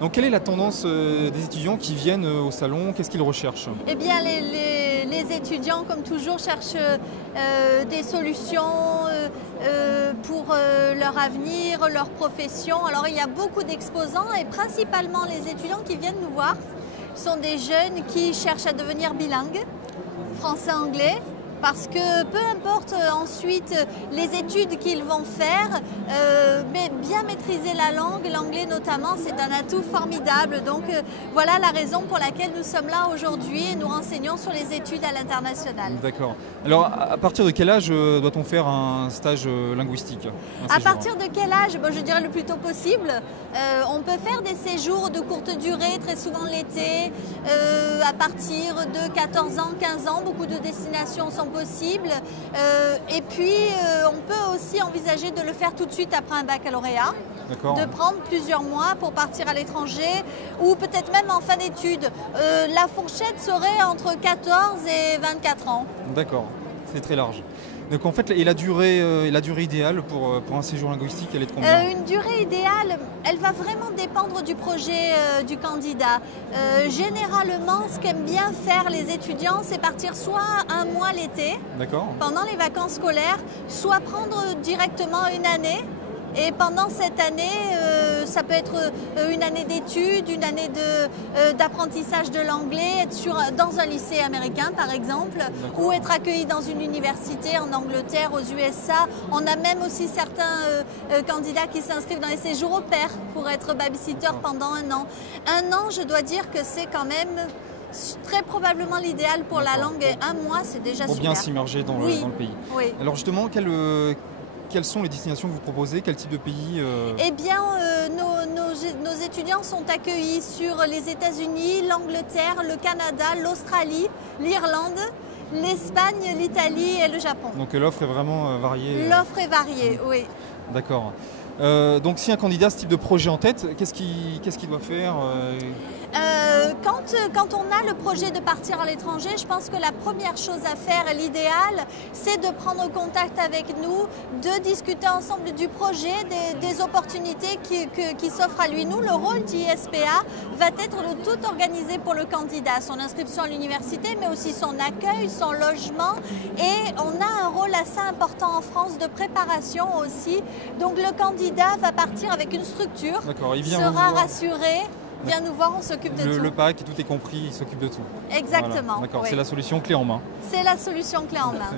Donc quelle est la tendance des étudiants qui viennent au salon? Qu'est-ce qu'ils recherchent? Eh bien, les étudiants, comme toujours, cherchent des solutions pour leur avenir, leur profession. Alors, il y a beaucoup d'exposants et principalement les étudiants qui viennent nous voir sont des jeunes qui cherchent à devenir bilingues, français-anglais. Parce que peu importe ensuite les études qu'ils vont faire, mais bien maîtriser la langue, l'anglais notamment, c'est un atout formidable. Donc voilà la raison pour laquelle nous sommes là aujourd'hui et nous renseignons sur les études à l'international. D'accord. Alors à partir de quel âge doit-on faire un stage linguistique? À partir de quel âge? Je dirais le plus tôt possible. On peut faire des séjours de courte durée, très souvent l'été, à partir de 14 ans, 15 ans. Beaucoup de destinations sont possibles. Et puis, on peut aussi envisager de le faire tout de suite après un baccalauréat. De prendre plusieurs mois pour partir à l'étranger ou peut-être même en fin d'études. La fourchette serait entre 14 et 24 ans. D'accord, c'est très large. Donc en fait, et la durée idéale pour un séjour linguistique, elle est de combien? Une durée idéale, elle va vraiment dépendre du projet du candidat. Généralement, ce qu'aiment bien faire les étudiants, c'est partir soit un mois l'été, pendant les vacances scolaires, soit prendre directement une année. Et pendant cette année, ça peut être une année d'études, une année d'apprentissage de l'anglais, être dans un lycée américain par exemple, ou être accueilli dans une université en Angleterre, aux USA. On a même aussi certains candidats qui s'inscrivent dans les séjours au pair pour être babysitter pendant un an. Un an, je dois dire que c'est quand même très probablement l'idéal pour la langue. Et un mois, c'est déjà super. Pour bien s'immerger dans le pays. Oui. Alors justement, quelles sont les destinations que vous proposez? Quel type de pays? Eh bien, nos étudiants sont accueillis sur les États-Unis, l'Angleterre, le Canada, l'Australie, l'Irlande, l'Espagne, l'Italie et le Japon. Donc l'offre est vraiment variée? L'offre est variée, oui. D'accord. Donc si un candidat a ce type de projet en tête, qu'est-ce qu'il doit faire? Quand on a le projet de partir à l'étranger, je pense que la première chose à faire, l'idéal, c'est de prendre contact avec nous, de discuter ensemble du projet, des opportunités qui s'offrent à lui. Nous, le rôle d'ISPA va être de tout organiser pour le candidat, son inscription à l'université, mais aussi son accueil, son logement. Et on a un rôle assez important en France de préparation aussi. Donc le candidat va partir avec une structure, sera rassuré. Viens nous voir, on s'occupe de tout. Le pack, tout est compris, il s'occupe de tout. Exactement. Voilà. D'accord, c'est la solution clé en main. C'est la solution clé en main.